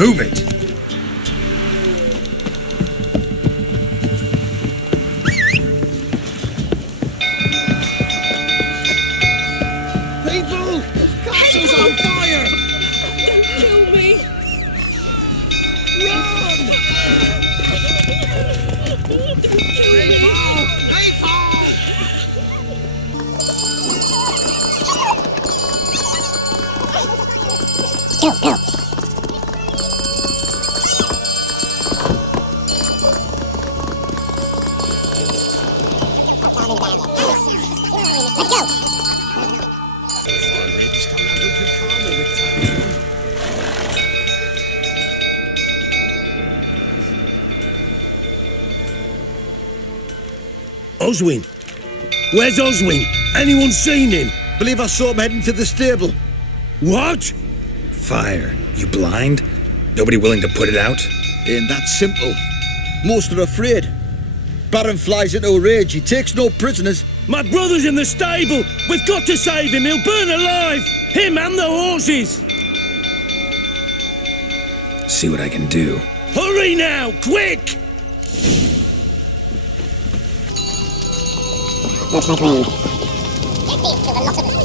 Move it! People! Castle's on fire! Don't kill me! Run! Don't kill me! Go, go. Oswin? Where's Oswin? Anyone seen him? Believe I saw him heading to the stable. What? Fire. You blind? Nobody willing to put it out? Ain't that simple. Most are afraid. Baron flies into a rage. He takes no prisoners. My brother's in the stable! We've got to save him! He'll burn alive! Him and the horses! See what I can do. Hurry now! Quick! Looks like rain. Get these to the lot of them.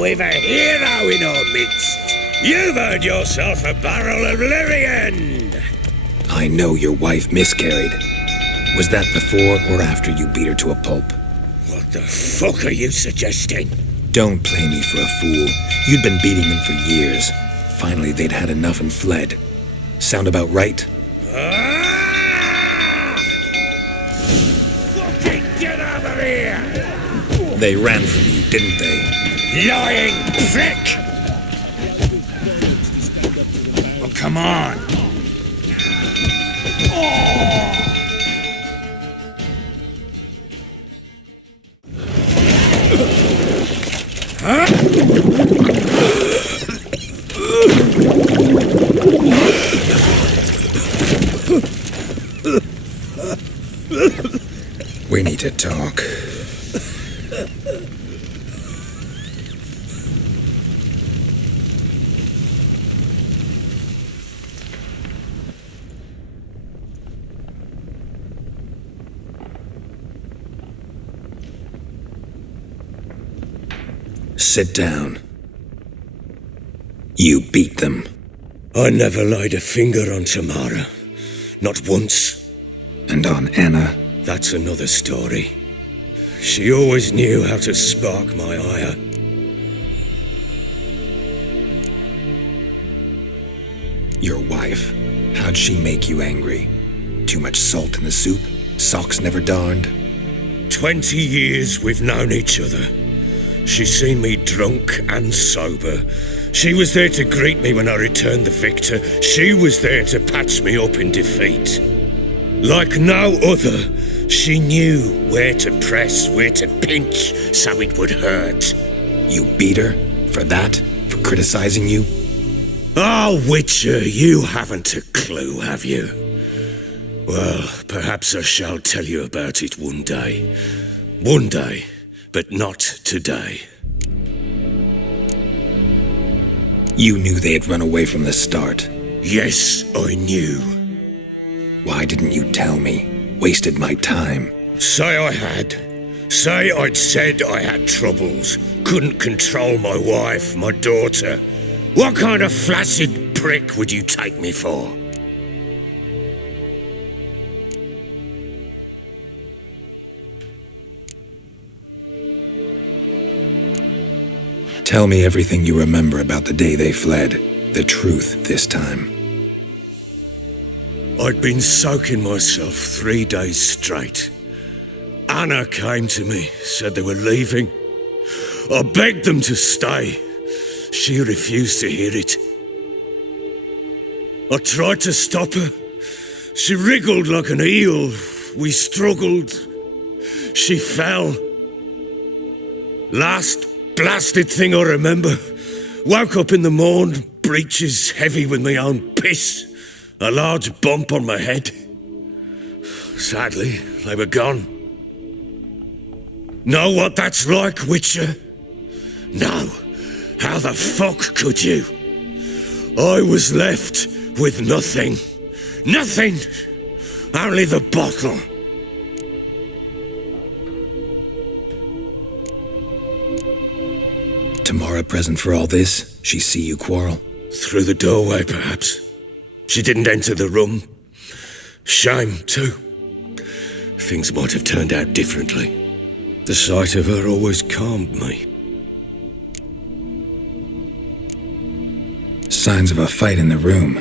We've a hero in our midst. You've earned yourself a barrel of Lyrian. I know your wife miscarried. Was that before or after you beat her to a pulp? What the fuck are you suggesting? Don't play me for a fool. You'd been beating them for years. Finally, they'd had enough and fled. Sound about right? Fucking get out of here! They ran from you, didn't they? Lying prick! Well, come on. Huh? We need to talk. Sit down. You beat them. I never laid a finger on Tamara. Not once. And on Anna? That's another story. She always knew how to spark my ire. Your wife. How'd she make you angry? Too much salt in the soup? Socks never darned? 20 years we've known each other. She's seen me drunk and sober, She was there to greet me when I returned the victor. She was there to patch me up in defeat. Like no other, she knew where to press, where to pinch, so it would hurt. You beat her? For that? For criticizing you? Oh, Witcher, you haven't a clue, have you? Well, perhaps I shall tell you about it one day. One day, but not today. You knew they had run away from the start. Yes, I knew. Why didn't you tell me? Wasted my time. Say I had. Say I'd said I had troubles. Couldn't control my wife, my daughter. What kind of flaccid prick would you take me for? Tell me everything you remember about the day they fled. The truth this time. I'd been soaking myself 3 days straight. Anna came to me, said they were leaving. I begged them to stay. She refused to hear it. I tried to stop her. She wriggled like an eel. We struggled. She fell. Last blasted thing I remember. Woke up in the morn, breeches heavy with my own piss. A large bump on my head. Sadly, they were gone. Know what that's like, Witcher? No. How the fuck could you? I was left with nothing. Nothing! Only the bottle. Tamara present for all this? She see you quarrel? Through the doorway, perhaps. She didn't enter the room. Shame, too. Things might have turned out differently. The sight of her always calmed me. Signs of a fight in the room.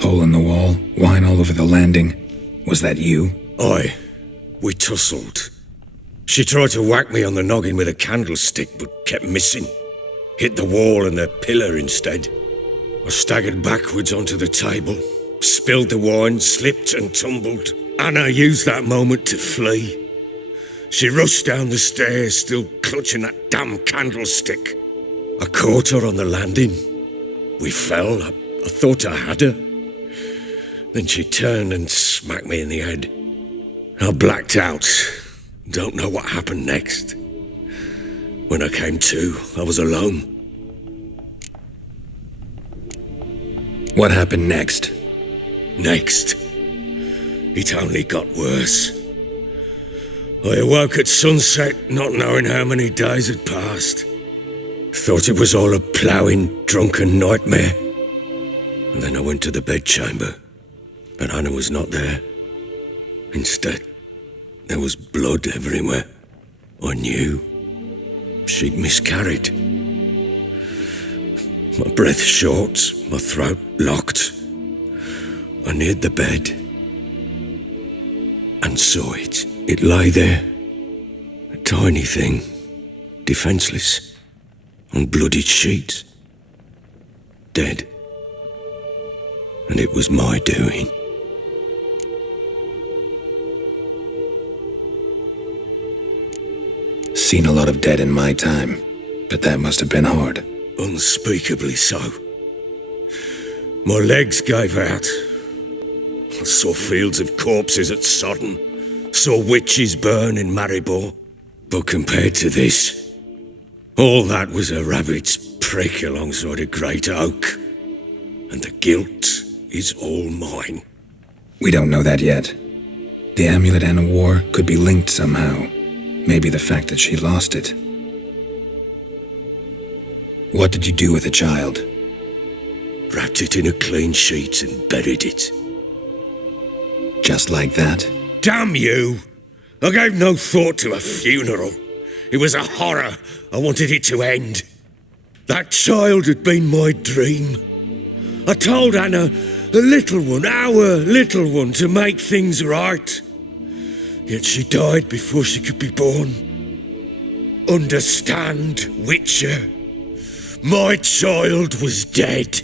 Hole in the wall, wine all over the landing. Was that you? Aye. We tussled. She tried to whack me on the noggin with a candlestick, but kept missing. Hit the wall and the pillar instead. I staggered backwards onto the table, spilled the wine, slipped and tumbled. Anna used that moment to flee. She rushed down the stairs, still clutching that damn candlestick. I caught her on the landing. We fell. I thought I had her. Then she turned and smacked me in the head. I blacked out. Don't know what happened next. When I came to, I was alone. What happened next? Next? It only got worse. I awoke at sunset, not knowing how many days had passed. Thought it was all a ploughing, drunken nightmare. And then I went to the bedchamber, but Anna was not there. Instead, there was blood everywhere. I knew she'd miscarried. My breath short, my throat locked. I neared the bed and saw it. It lay there, a tiny thing, defenseless, on bloodied sheets, dead. And it was my doing. Seen a lot of dead in my time, but that must have been hard. Unspeakably so. My legs gave out. I saw fields of corpses at Sodden. Saw witches burn in Maribor. But compared to this, all that was a rabbit's prick alongside a great oak. And the guilt is all mine. We don't know that yet. The amulet Anna wore could be linked somehow. Maybe the fact that she lost it. What did you do with the child? Wrapped it in a clean sheet and buried it. Just like that? Damn you! I gave no thought to a funeral. It was a horror. I wanted it to end. That child had been my dream. I told Anna, the little one, our little one, to make things right. Yet she died before she could be born. Understand, Witcher. My child was dead.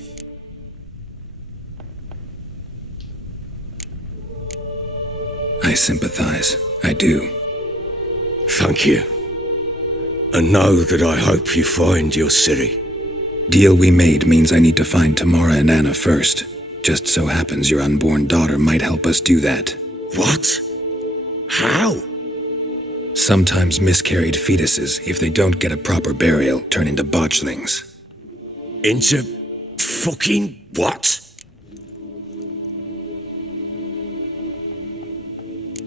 I sympathize. I do. Thank you. And know that I hope you find your Ciri. Deal we made means I need to find Tamara and Anna first. Just so happens your unborn daughter might help us do that. What? How? Sometimes miscarried fetuses, if they don't get a proper burial, turn into botchlings. Into fucking what?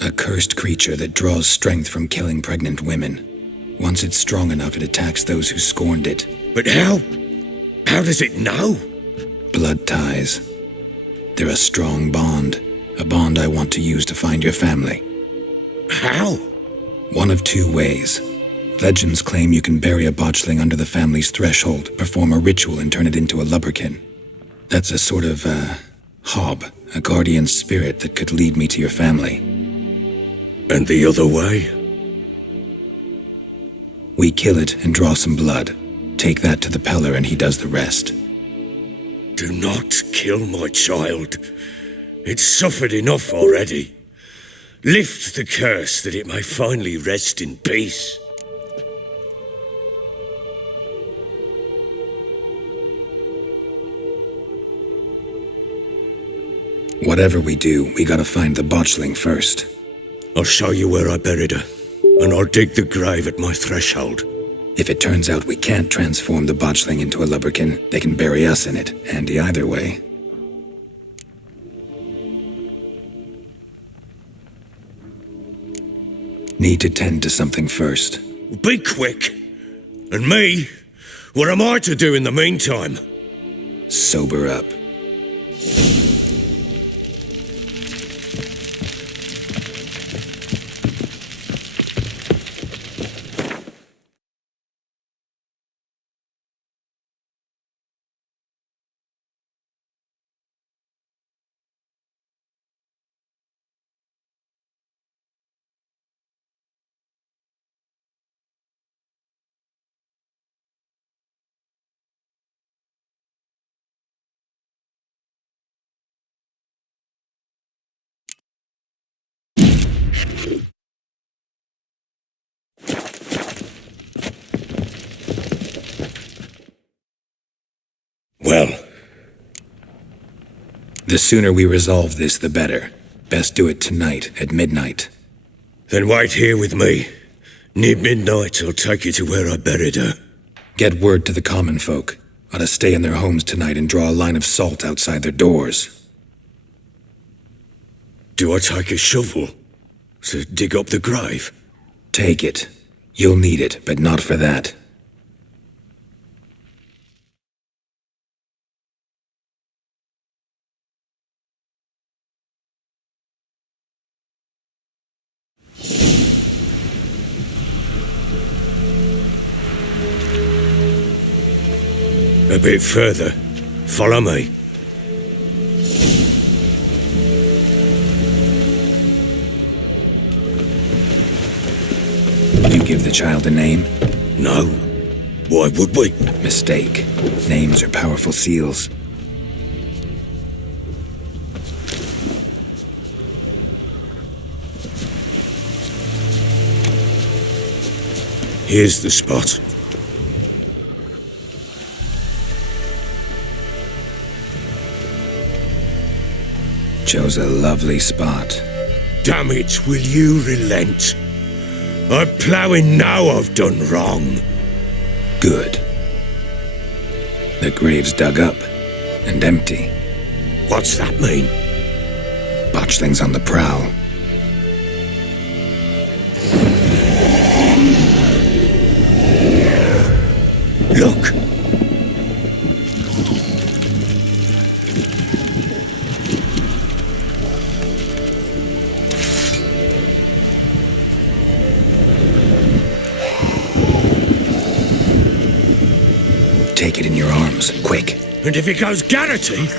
A cursed creature that draws strength from killing pregnant women. Once it's strong enough, it attacks those who scorned it. But how? How does it know? Blood ties. They're a strong bond. A bond I want to use to find your family. How? One of two ways. Legends claim you can bury a botchling under the family's threshold, perform a ritual, and turn it into a lubberkin. That's a sort of, hob, a guardian spirit that could lead me to your family. And the other way? We kill it and draw some blood. Take that to the Peller and he does the rest. Do not kill my child. It's suffered enough already. Lift the curse that it may finally rest in peace. Whatever we do, we gotta find the botchling first. I'll show you where I buried her, and I'll dig the grave at my threshold. If it turns out we can't transform the botchling into a lubberkin, they can bury us in it. Handy either way. Need to tend to something first. Be quick! And me? What am I to do in the meantime? Sober up. Well, The sooner we resolve this, the better. Best do it tonight, at midnight. then wait here with me. Near midnight, I'll take you to where I buried her. Get word to the common folk. Ought to stay in their homes tonight and draw a line of salt outside their doors. Do I take a shovel to dig up the grave? Take it. You'll need it, but not for that. A bit further. Follow me. You give the child a name? No. Why would we? Mistake. Names are powerful seals. Here's the spot. Chose a lovely spot. Damn it, will you relent? I'm ploughing now I've done wrong. Good. The grave's dug up and empty. What's that mean? Botchling's on the prowl. Look! Take it in your arms, quick. And if it goes garrety,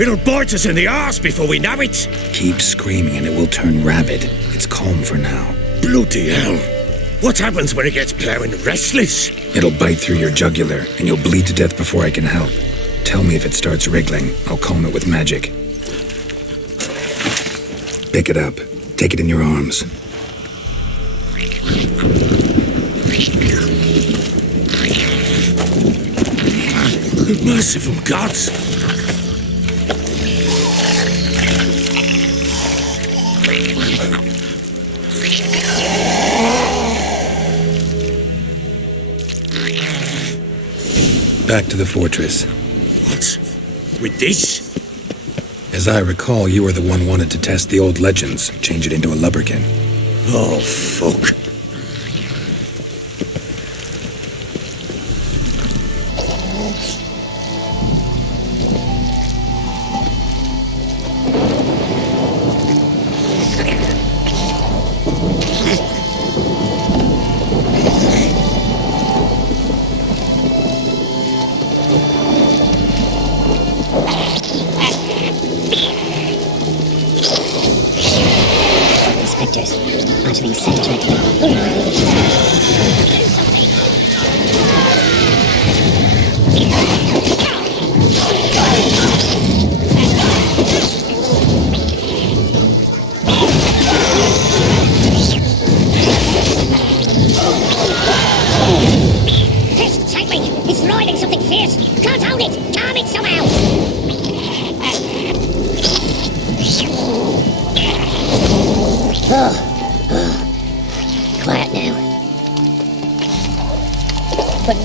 it'll bite us in the arse before we know it. Keep screaming and it will turn rabid. It's calm for now. Bloody hell. What happens when it gets plowing restless? It'll bite through your jugular, and you'll bleed to death before I can help. Tell me if it starts wriggling. I'll calm it with magic. Pick it up. Take it in your arms. Merciful gods! Back to the fortress. What? With this? As I recall, you were the one wanted to test the old legends, change it into a lubberkin. Oh, fuck. Botchling set directly. This tightly! It's riding something fierce! Can't hold it! Calm it somehow! Quiet now. But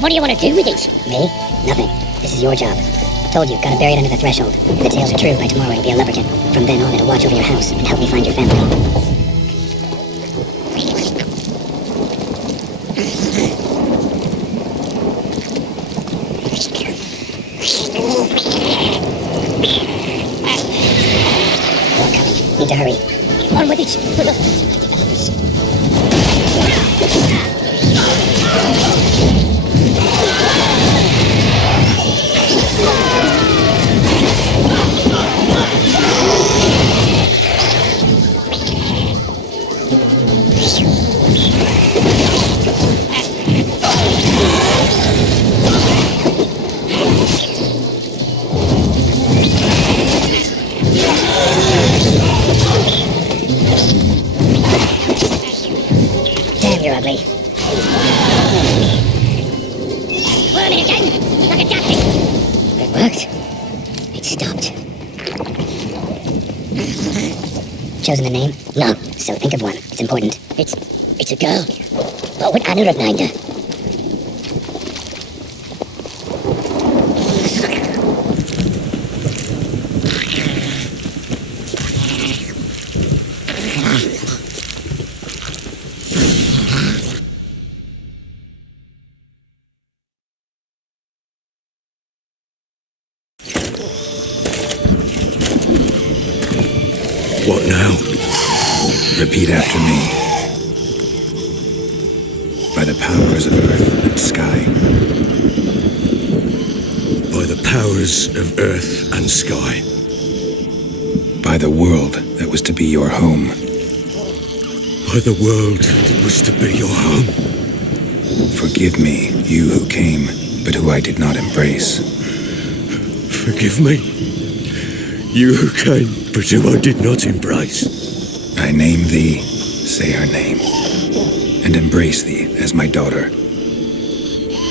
what do you want to do with it? Me? Nothing. This is your job. Told you, gotta bury it under the threshold. If the tales are true, by tomorrow it'll be a lubberkin. From then on, it'll watch over your house and help me find your family. Need to hurry. On with it! Damn, you're ugly. Whirling again, like a duckling. It worked. It stopped. Chosen a name? No, still think of one. It's important. It's a girl. What would Anna have named her? What now? Repeat after me. By the powers of earth and sky. By the powers of earth and sky. By the world that was to be your home. By the world that was to be your home. Forgive me, you who came, but who I did not embrace. Forgive me, you who came, but who I did not embrace. I name thee, say her name, and embrace thee as my daughter.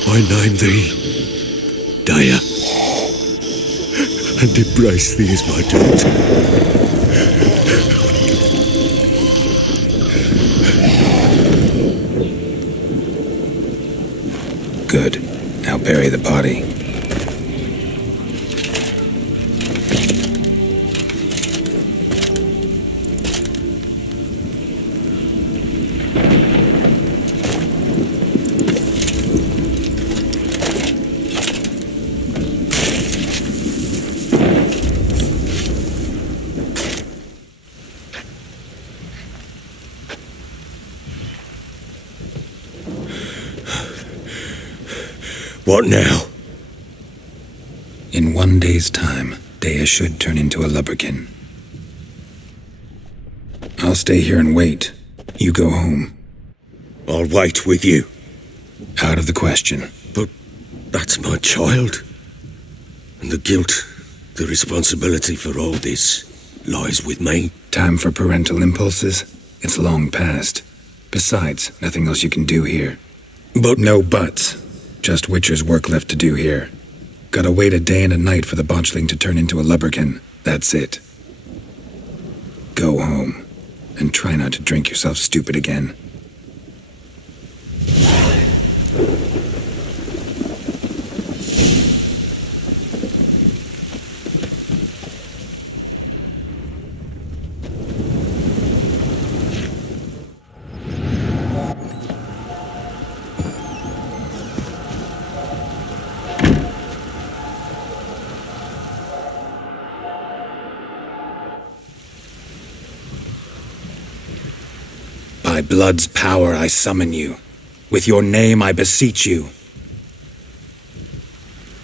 I name thee, Daya, and embrace thee as my daughter. Good. Now bury the body. What now? In 1 day's time, Daya should turn into a lubberkin. I'll stay here and wait. You go home. I'll wait with you. Out of the question. But that's my child. And the guilt, the responsibility for all this lies with me. Time for parental impulses? It's long past. Besides, nothing else you can do here. But No buts. Just Witcher's work left to do here. Gotta wait a day and a night for the Botchling to turn into a lubberkin. That's it. Go home. And try not to drink yourself stupid again. By blood's power I summon you. With your name I beseech you.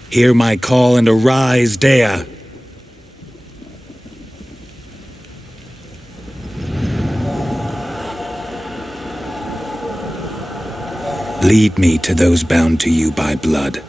Hear my call and arise, Dea. Lead me to those bound to you by blood.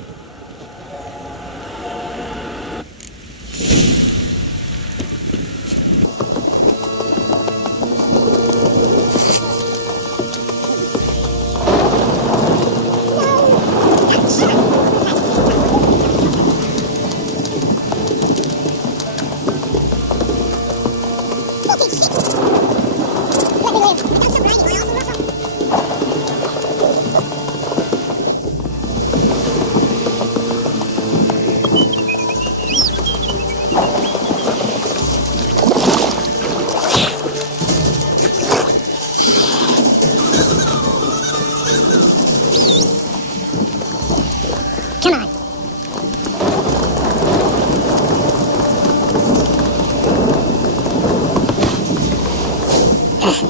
Come on.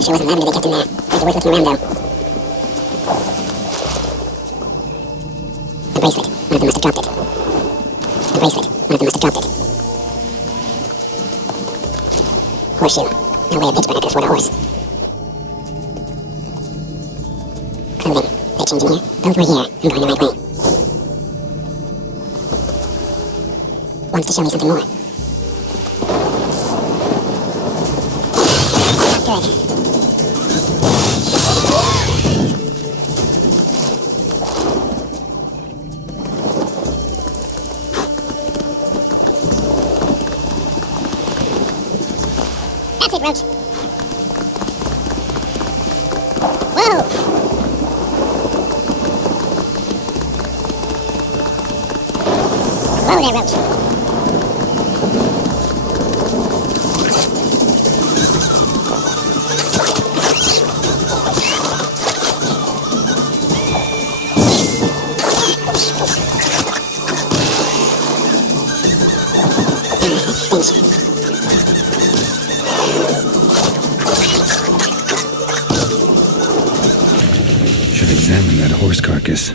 Sure wasn't lovely to get in there. Might be worth looking around, though. The bracelet. One of them must have dropped it. The bracelet. One of them must have dropped it. Horseshoe. No way a bitch burner could afford a horse. Clothing. They changing here? Both were here. I'm going the right way. Wants to show me something more. Good. That's it, Roach. Whoa! Whoa there, Roach. Should examine that horse carcass.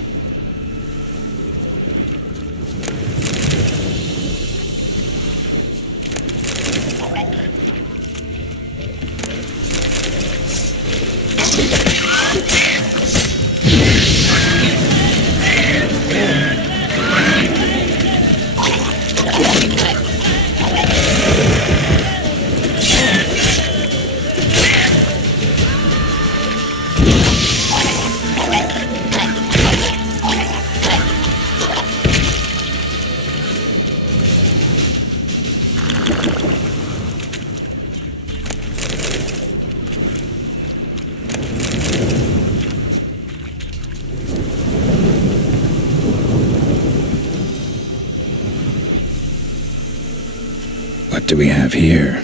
What do we have here?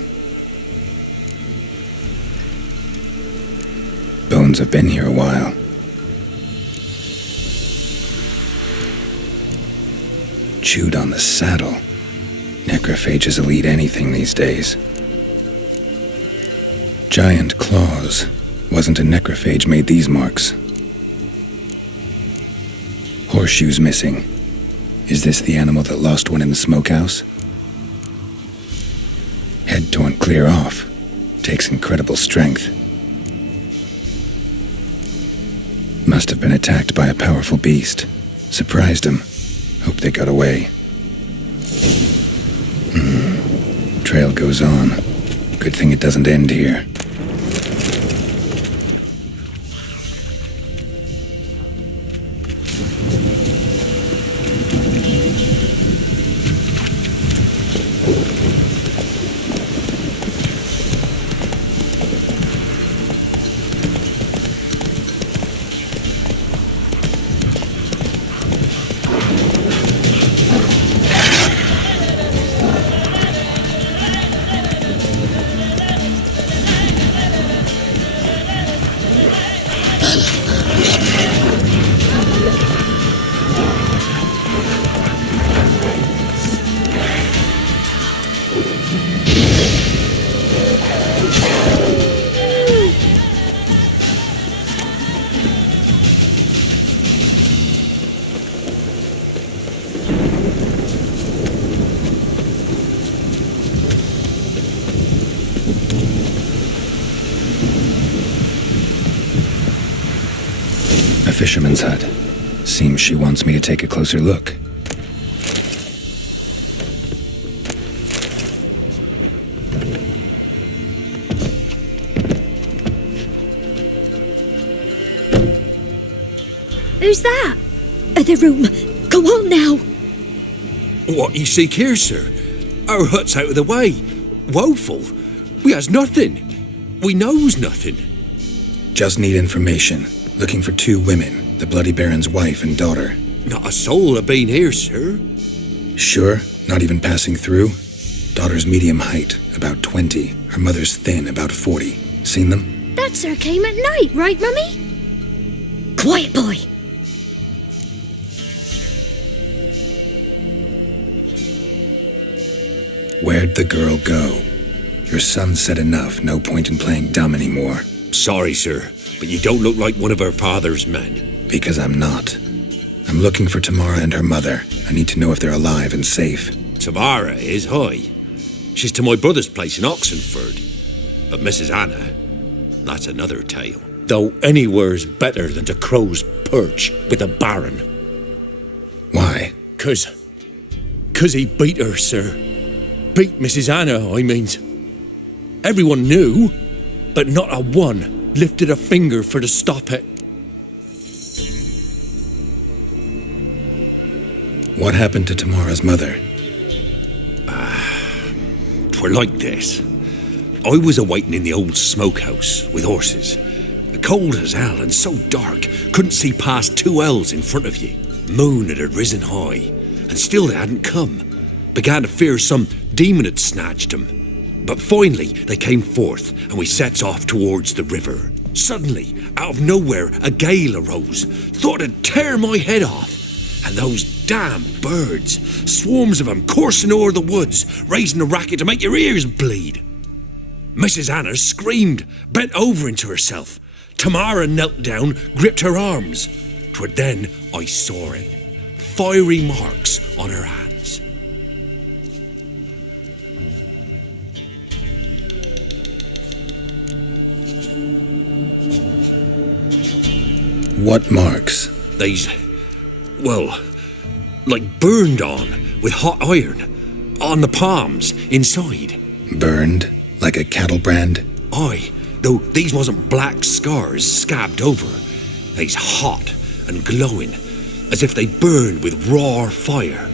Bones have been here a while. Chewed on the saddle. Necrophages will eat anything these days. Giant claws. Wasn't a necrophage made these marks. Horseshoes missing. Is this the animal that lost one in the smokehouse? Head torn clear off. Takes incredible strength. Must have been attacked by a powerful beast. Surprised him. Hope they got away. Trail goes on. Good thing it doesn't end here. Fisherman's hut. Seems she wants me to take a closer look. Who's that? The room. Go on now. What you seek here, sir? Our hut's out of the way. Woeful. We has nothing. We knows nothing. Just need information. Looking for 2 women, the Bloody Baron's wife and daughter. Not a soul have been here, sir. Sure? Not even passing through? Daughter's medium height, about 20. Her mother's thin, about 40. Seen them? That sir came at night, right, Mummy? Quiet, boy. Where'd the girl go? Your son said enough, no point in playing dumb anymore. Sorry, sir, but you don't look like one of her father's men. Because I'm not. I'm looking for Tamara and her mother. I need to know if they're alive and safe. Tamara is, hi. She's to my brother's place in Oxenford. But Mrs. Anna, that's another tale. Though anywhere's better than to crow's perch with a baron. Why? 'Cause he beat her, sir. Beat Mrs. Anna, I means. Everyone knew, but not a one lifted a finger for to stop it. What happened to Tamara's mother? 'Twere like this. I was awaiting in the old smokehouse with horses. Cold as hell and so dark, couldn't see past 2 ells in front of ye. Moon had risen high, and still they hadn't come. Began to fear some demon had snatched them. But finally they came forth, and we sets off towards the river. Suddenly, out of nowhere, a gale arose. Thought it'd tear my head off. And those damn birds, swarms of them coursing o'er the woods, raising a racket to make your ears bleed. Mrs. Anna screamed, bent over into herself. Tamara knelt down, gripped her arms. 'Twere then I saw it. Fiery marks on her hands. What marks? They's, well, like burned on with hot iron. On the palms, inside. Burned? Like a cattle brand? Aye, though these wasn't black scars scabbed over. They's hot and glowing, as if they burned with raw fire.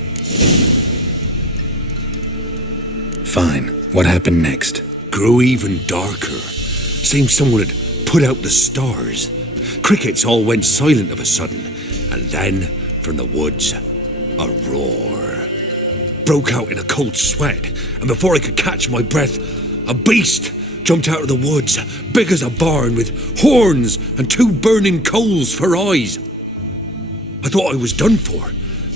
Fine. What happened next? Grew even darker. Seemed someone had put out the stars. Crickets all went silent of a sudden, and then, from the woods, a roar. Broke out in a cold sweat, and before I could catch my breath, a beast jumped out of the woods, big as a barn, with horns and 2 burning coals for eyes. I thought I was done for.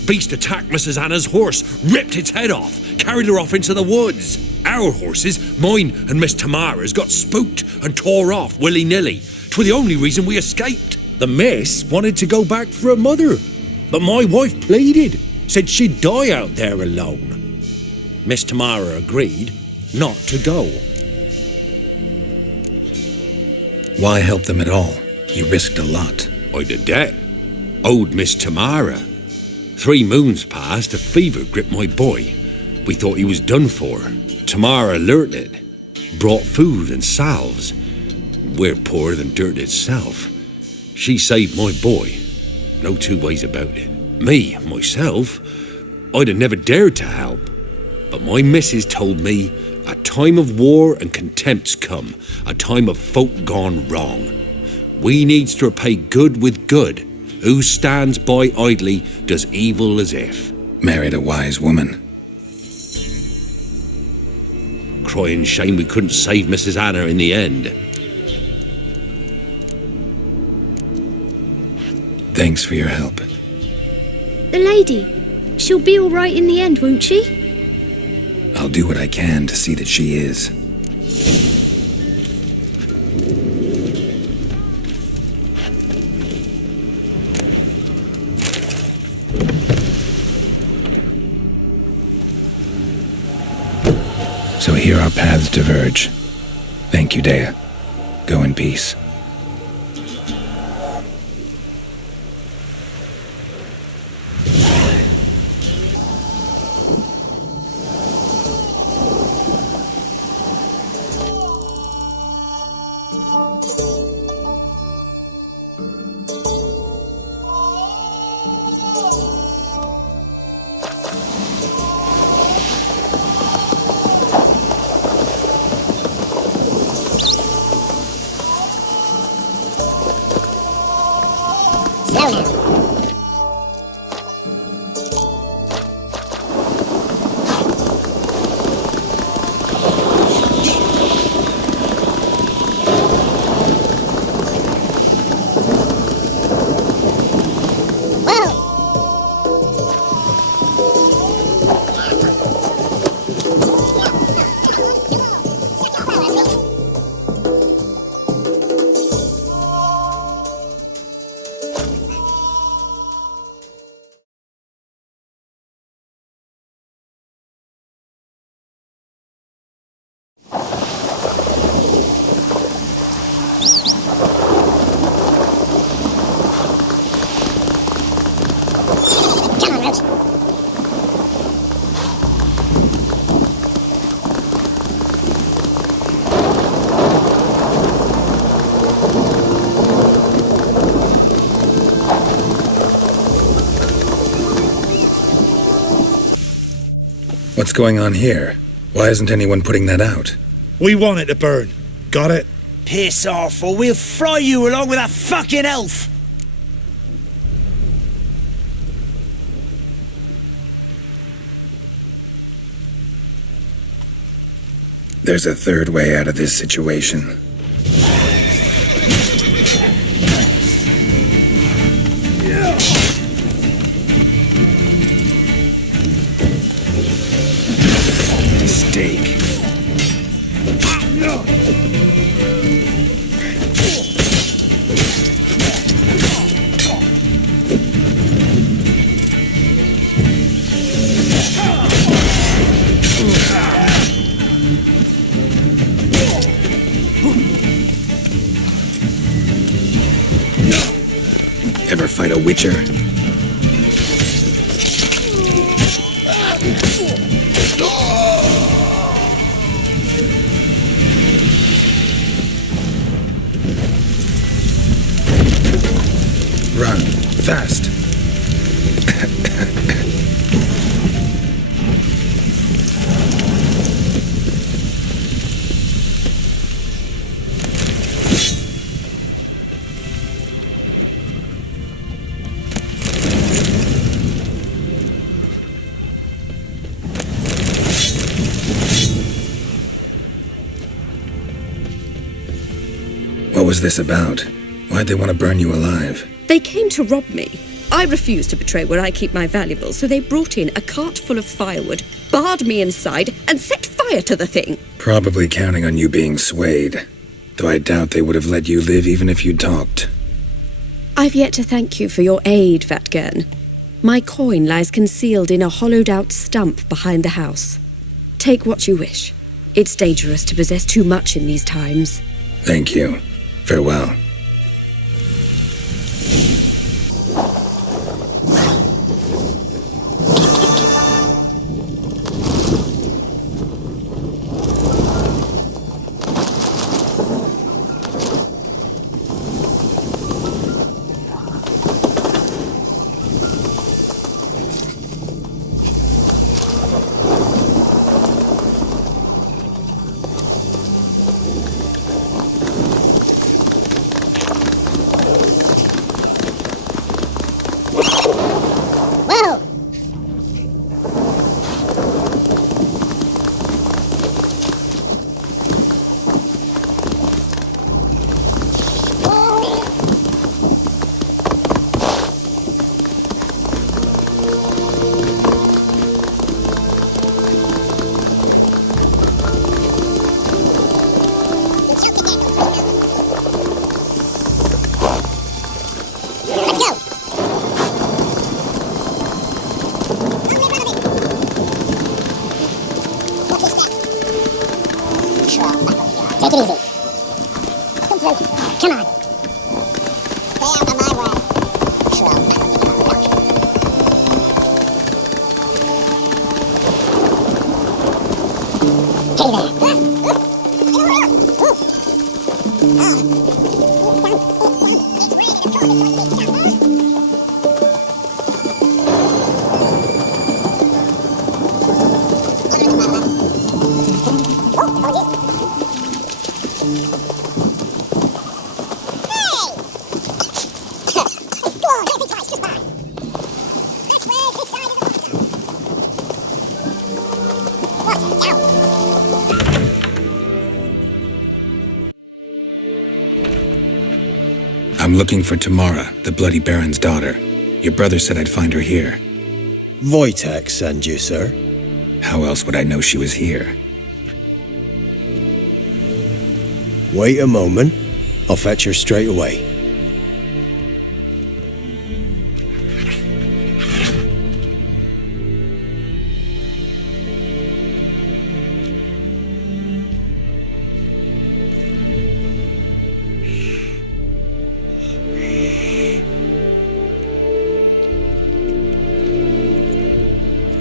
Beast attacked Mrs. Anna's horse, ripped its head off, carried her off into the woods. Our horses, mine and Miss Tamara's, got spooked and tore off willy-nilly. 'Twere the only reason we escaped. The miss wanted to go back for her mother, but my wife pleaded, said she'd die out there alone. Miss Tamara agreed not to go. Why help them at all? You risked a lot. I did that. Owed Miss Tamara. 3 moons passed, a fever gripped my boy. We thought he was done for. Tamara alerted. Brought food and salves. We're poorer than dirt itself. She saved my boy. No 2 ways about it. Me, myself, I'd have never dared to help. But my missus told me a time of war and contempt's come. A time of folk gone wrong. We needs to repay good with good. Who stands by idly does evil as if. Married a wise woman. Crying shame we couldn't save Mrs. Anna in the end. Thanks for your help. The lady. She'll be all right in the end, won't she? I'll do what I can to see that she is. So here our paths diverge. Thank you, Dea. Go in peace. What's going on here? Why isn't anyone putting that out? We want it to burn. Got it? Piss off, or we'll fry you along with that fucking elf! There's a third way out of this situation. Mistake. Ever fight a witcher? Run, fast. What was this about? Why'd they want to burn you alive? They came to rob me. I refused to betray where I keep my valuables, so they brought in a cart full of firewood, barred me inside, and set fire to the thing. Probably counting on you being swayed. Though I doubt they would have let you live even if you talked. I've yet to thank you for your aid, Vatgern. My coin lies concealed in a hollowed-out stump behind the house. Take what you wish. It's dangerous to possess too much in these times. Thank you. Farewell. Come on. Stay out of my way. I'm looking for Tamara, the Bloody Baron's daughter. Your brother said I'd find her here. Wojtek send you, sir. How else would I know she was here? Wait a moment. I'll fetch her straight away.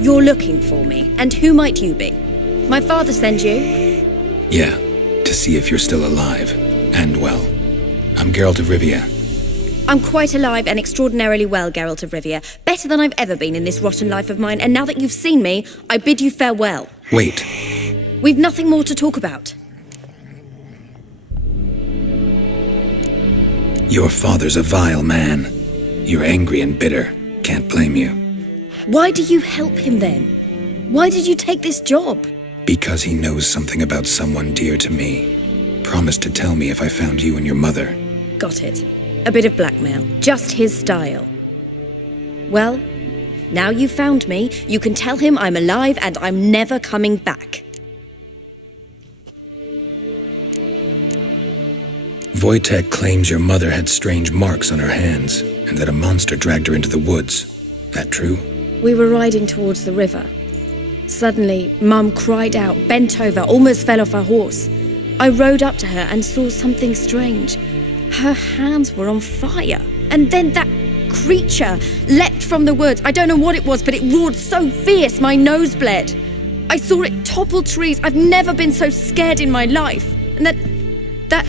You're looking for me, and who might you be? My father sent you? Yeah, to see if you're still alive, and well. I'm Geralt of Rivia. I'm quite alive and extraordinarily well, Geralt of Rivia. Better than I've ever been in this rotten life of mine, and now that you've seen me, I bid you farewell. Wait. We've nothing more to talk about. Your father's a vile man. You're angry and bitter. Can't blame you. Why do you help him then? Why did you take this job? Because he knows something about someone dear to me. Promised to tell me if I found you and your mother. Got it. A bit of blackmail. Just his style. Well, now you've found me, you can tell him I'm alive and I'm never coming back. Wojtek claims your mother had strange marks on her hands, and that a monster dragged her into the woods. That true? We were riding towards the river. Suddenly, Mum cried out, bent over, almost fell off her horse. I rode up to her and saw something strange. Her hands were on fire. And then that creature leapt from the woods. I don't know what it was, but it roared so fierce my nose bled. I saw it topple trees. I've never been so scared in my life. And that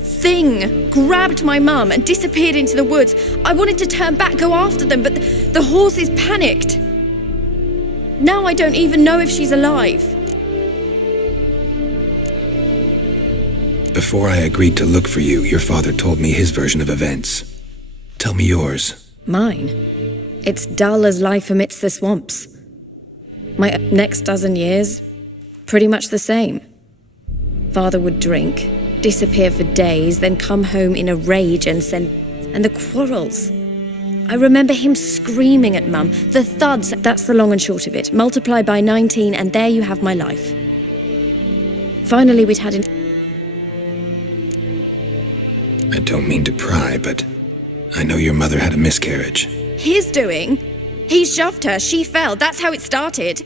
thing grabbed my mum and disappeared into the woods. I wanted to turn back, go after them, but the horses panicked. Now I don't even know if she's alive. Before I agreed to look for you, your father told me his version of events. Tell me yours. Mine? It's dull as life amidst the swamps. My next dozen years, pretty much the same. Father would drink, disappear for days, then come home in a rage and the quarrels. I remember him screaming at Mum. The thuds, that's the long and short of it. Multiply by 19 and there you have my life. Finally we'd had I don't mean to pry, but I know your mother had a miscarriage. His doing? He shoved her, she fell, that's how it started.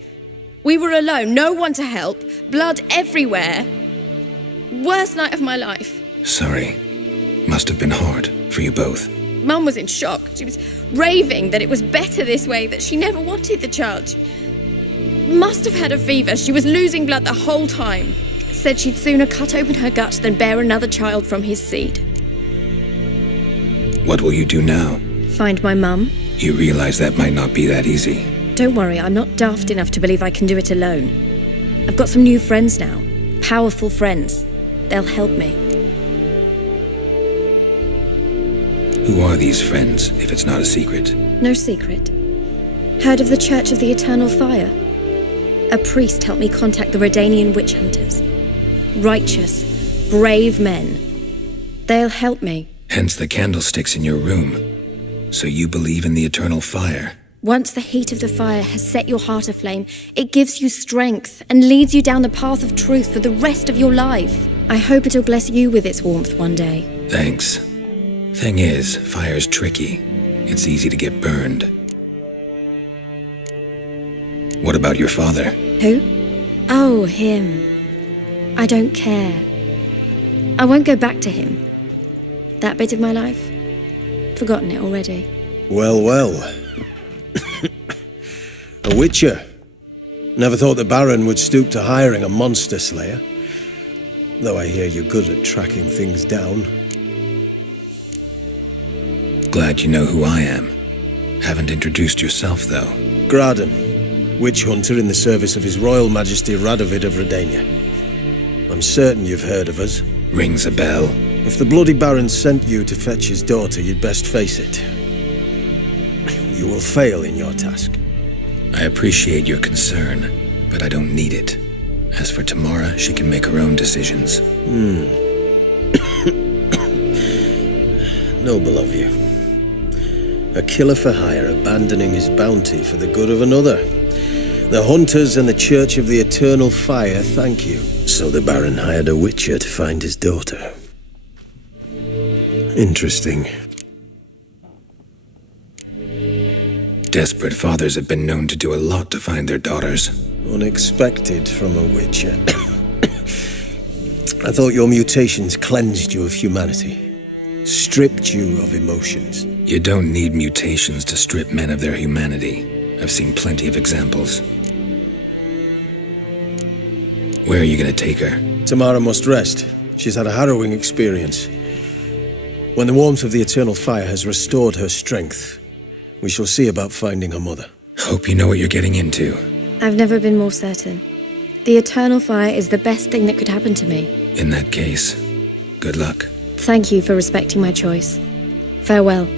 We were alone, no one to help, blood everywhere. Worst night of my life. Sorry. Must have been hard for you both. Mum was in shock. She was raving that it was better this way, that she never wanted the child. Must have had a fever. She was losing blood the whole time. Said she'd sooner cut open her gut than bear another child from his seed. What will you do now? Find my mum. You realize that might not be that easy. Don't worry, I'm not daft enough to believe I can do it alone. I've got some new friends now. Powerful friends. They'll help me. Who are these friends, if it's not a secret? No secret. Heard of the Church of the Eternal Fire? A priest helped me contact the Redanian witch hunters. Righteous, brave men. They'll help me. Hence the candlesticks in your room. So you believe in the eternal fire? Once the heat of the fire has set your heart aflame, it gives you strength and leads you down the path of truth for the rest of your life. I hope it'll bless you with its warmth one day. Thanks. Thing is, fire's tricky. It's easy to get burned. What about your father? Who? Oh, him. I don't care. I won't go back to him. That bit of my life? Forgotten it already. Well, well. A witcher. Never thought the Baron would stoop to hiring a monster slayer. Though I hear you're good at tracking things down. Glad you know who I am. Haven't introduced yourself, though. Graden, witch hunter in the service of His Royal Majesty Radovid of Redania. I'm certain you've heard of us. Rings a bell. If the Bloody Baron sent you to fetch his daughter, you'd best face it. You will fail in your task. I appreciate your concern, but I don't need it. As for Tamara, she can make her own decisions. Noble of you. A killer for hire abandoning his bounty for the good of another. The hunters and the Church of the Eternal Fire thank you. So the Baron hired a witcher to find his daughter. Interesting. Desperate fathers have been known to do a lot to find their daughters. Unexpected from a witcher. I thought your mutations cleansed you of humanity. Stripped you of emotions. You don't need mutations to strip men of their humanity. I've seen plenty of examples. Where are you gonna take her? Tamara must rest. She's had a harrowing experience. When the warmth of the Eternal Fire has restored her strength, we shall see about finding her mother. Hope you know what you're getting into. I've never been more certain. The Eternal Fire is the best thing that could happen to me. In that case, good luck. Thank you for respecting my choice. Farewell.